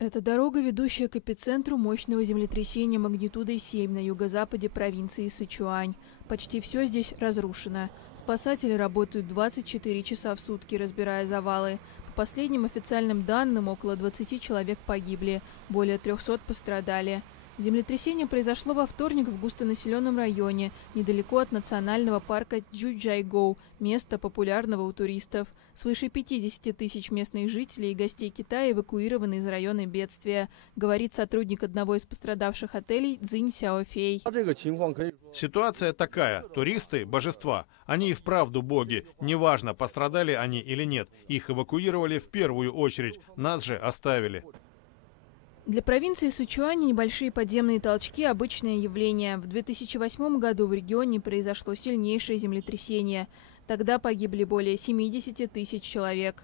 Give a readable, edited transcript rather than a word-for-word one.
Это дорога, ведущая к эпицентру мощного землетрясения магнитудой 7 на юго-западе провинции Сычуань. Почти все здесь разрушено. Спасатели работают 24 часа в сутки, разбирая завалы. По последним официальным данным, около 20 человек погибли, более 300 пострадали. Землетрясение произошло во вторник в густонаселенном районе, недалеко от национального парка Цзючжайгоу, места популярного у туристов. Свыше 50 тысяч местных жителей и гостей Китая эвакуированы из района бедствия, говорит сотрудник одного из пострадавших отелей Цзинь Сяофей. Ситуация такая. Туристы – божества. Они и вправду боги. Неважно, пострадали они или нет. Их эвакуировали в первую очередь. Нас же оставили. Для провинции Сычуань небольшие подземные толчки – обычное явление. В 2008 году в регионе произошло сильнейшее землетрясение. Тогда погибли более 70 тысяч человек.